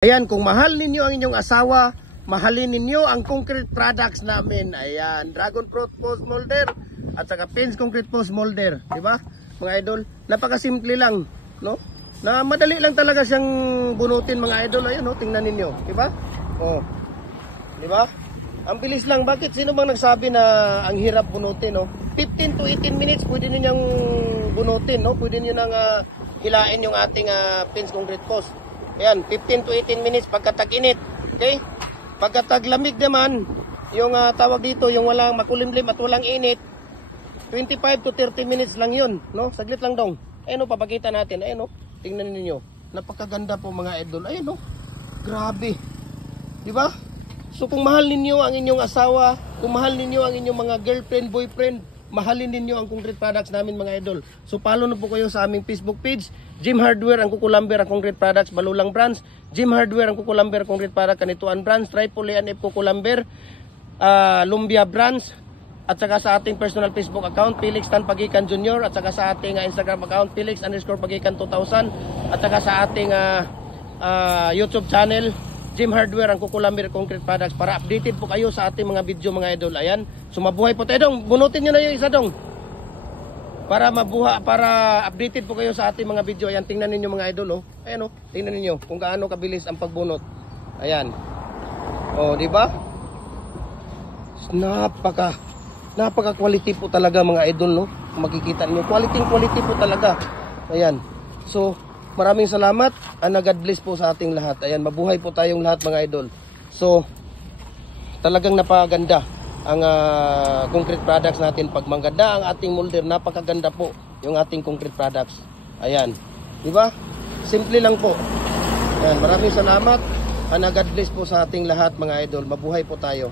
Ayan, kung mahal ninyo ang inyong asawa, mahalin ninyo ang concrete products namin. Ayan, Dragon Fruit Post Molder at saka Pins Concrete Post Molder, di ba? Mga idol, napakasimple lang, no? Na madali lang talaga siyang bunutin, mga idol. Ayun, no? Tingnan ninyo, di ba? Oh. Di ba? Ang bilis lang. Bakit? Sino bang nagsabi na ang hirap bunutin, no? 15 to 18 minutes pwede ninyong bunutin, no? Pwede niyo nang hilain yung ating Pins Concrete Post. Ayan, 15 to 18 minutes pagkatag-init. Okay? Pagkatag-lamig naman, yung tawag dito, yung walang makulimlim at walang init, 25 to 30 minutes lang yun. No? Saglit lang dong. Ayun, papakita natin. Ayun, tingnan niyo. Napakaganda po mga idol. Ayun, grabe. Di ba? So kung mahal ninyo ang inyong asawa, kung mahal ninyo ang inyong mga girlfriend, boyfriend, mahalin ninyo ang concrete products namin, mga idol. So follow na po kayo sa aming Facebook page, Jim Hardware ang Kukulamber ang concrete products, Balulang branch, Jim Hardware ang Kukulamber concrete product, Kanituan branch, Tripoli and F Kukulamber, Lumbia branch, at saka sa ating personal Facebook account, Felix Tan Pagikan Jr., at saka sa ating Instagram account, Felix_Pagikan 2000, at saka sa ating YouTube channel, Jim Hardware ang Kukulamber concrete products, para updated po kayo sa ating mga video, mga idol. Ayan, sumabuhay po tayo dong, bunutin nyo na yung isa dong. Para updated po kayo sa ating mga video. Ayan, tingnan ninyo mga idol, Ayan, tingnan ninyo kung gaano kabilis ang pagbunot. Ayan. Oh, di ba? Napaka quality po talaga, mga idol, Makikita niyo, quality po talaga. Ayan. So, maraming salamat. God bless po sa ating lahat. Ayan, mabuhay po tayong lahat, mga idol. So, talagang napaganda ang concrete products natin. Pag maganda ang ating molder, napakaganda po yung ating concrete products. Ayan, di ba? Simple lang po. Ayan, maraming salamat. God bless po sa ating lahat, mga idol. Mabuhay po tayo.